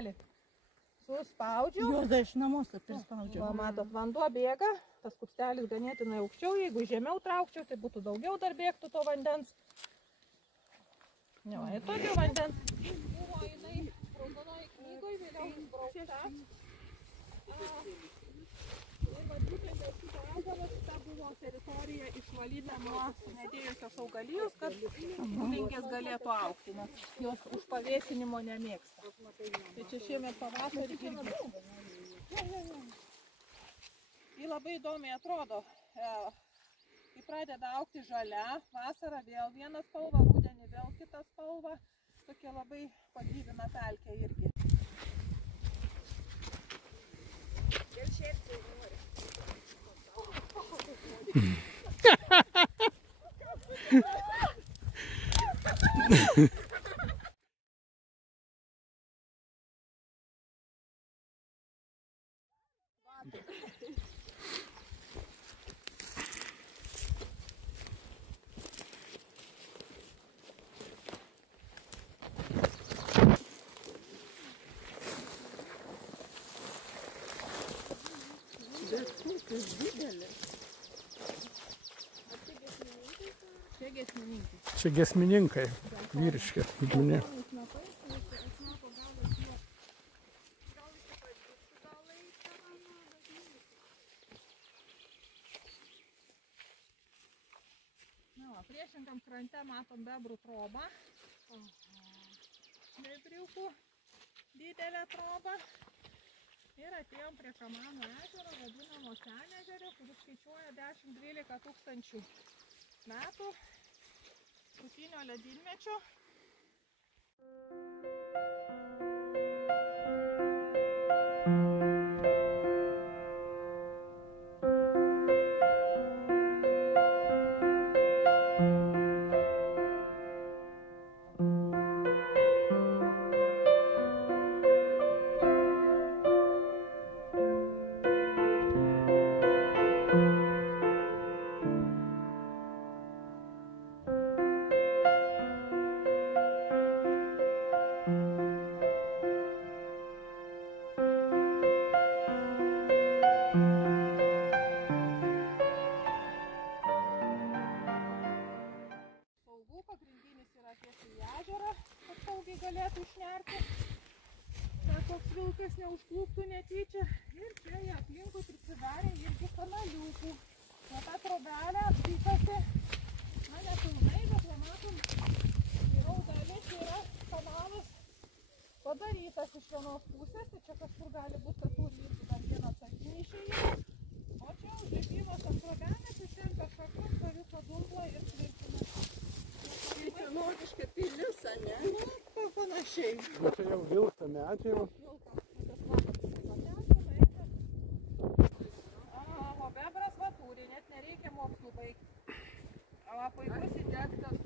kuokštelį. Suspaudžiu. Juos iš namuose prispaudžiu. Va, matot, vanduo bėga, tas kuokštelis ganėtinai aukščiau, jeigu žemiau traukčiau, tai būtų daugiau dar bėgtų to vandens. Ne, va, ir tokio vandens. Buvo jinai raudonoji knygoj, vėliau išbraukta. Ir va, būtent dėl šito ežero šita buvo teritorija išvalyta nuo sumedėjusios augalijos, kad žuvingės galėtų augti, nes jos už pavėsinimo nemėgsta. Tai čia šiemet pavasarį irgi. Ji labai įdomiai atrodo. Kai pradeda augti žalia, vasarą vėl vieną spalvą, rudenį vėl kitą spalvą. Tokia labai pagyvina pelkę irgi. Dėl šerti nori. Čia giesmininkai, vyriški giminė. Priešingam krante matom bebrų trobą. Bebriukų didelę trobą. Ir atėjom prie Kamanų ežero, vadinamo Senežerio, kuris skaičiuoja 10-12 tūkstančių metų. Putinio ledynmečio. Galėtų išnerti, kad koks vilkas neužklūptų netyčia. Ir čia jie aplinkui prisidarė irgi kanaliukų. Va ta trobelė apsykasi, na nepilnai, bet va matom, vyraus dalis yra kanalas padarytas iš vienos pusės, tai čia kažkur gali būti, kad turi irgi dar vieną sakinį išėjimą. O čia užlipimas ant trobelės, ištempa šakus, tą visą dumblą ir tvirtina. Ir senoviška pilis, ane? Nu, panašiai. O čia jau vilka medžiai. O bebras va turi, net nereikia mokslų baigti. O puikus įdegtas.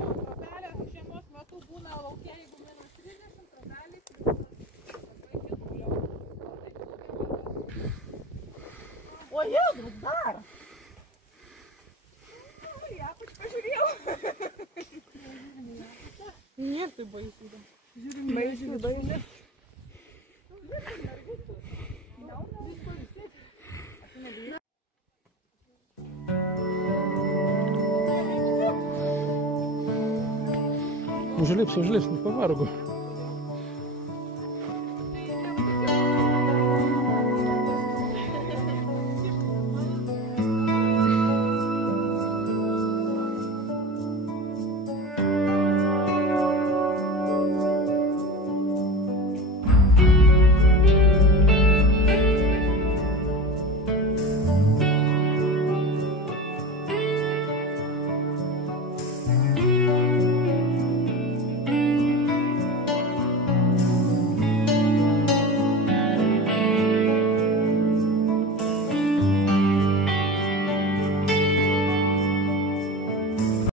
Jo, trobelė žiemos metu būna lauke, jeigu minus 30, trobelė pliusas. O jėzus dar! Nėr tai baisų. Baisų, baisų. Užlips, pavargo.